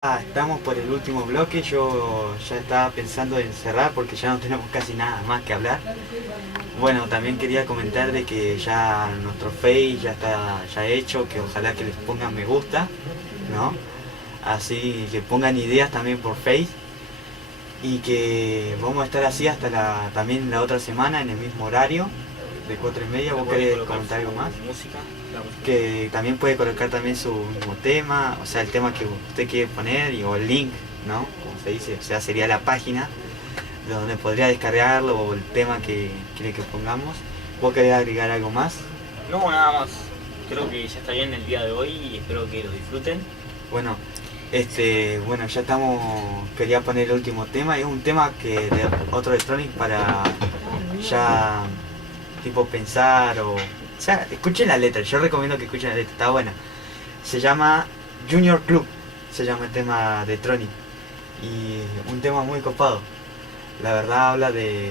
Estamos por el último bloque, yo ya estaba pensando en cerrar porque ya no tenemos casi nada más que hablar. Bueno, también quería comentar de que ya nuestro Face ya está ya hecho, que ojalá que les pongan me gusta, ¿no? Así que pongan ideas también por Face y que vamos a estar así hasta también la otra semana en el mismo horario, de 4:30. ¿Vos querés comentar algo más? Música, Que también puede colocar también su mismo tema, o sea, el tema que usted quiere poner o el link, ¿no? Como se dice, o sea, sería la página donde podría descargarlo o el tema que quiere que pongamos. ¿Vos querés agregar algo más? no, nada más. Creo que ya está bien el día de hoy y espero que lo disfruten. Bueno, bueno, ya estamos, quería poner el último tema, y es un tema que de otro electronic para ya tipo pensar o sea, escuchen la letra, yo recomiendo que escuchen la letra, está buena. Se llama Junior Club, se llama el tema de Tronic. Y un tema muy copado. La verdad habla de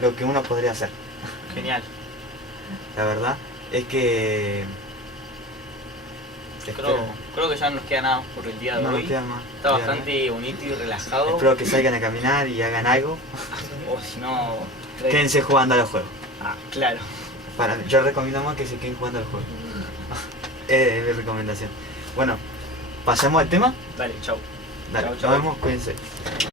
lo que uno podría hacer. Genial. La verdad es que... Creo, espero, creo que ya no nos queda nada por el día de no nos hoy. queda más. Está bastante bonito y relajado. Espero que salgan a caminar y hagan algo. O si no... Quédense jugando a los juegos. Ah, claro. Yo recomiendo más que se queden jugando al juego. Es mi recomendación. Bueno, pasemos al tema. Dale, chau. Dale, Chau, nos chau. vemos, cuídense.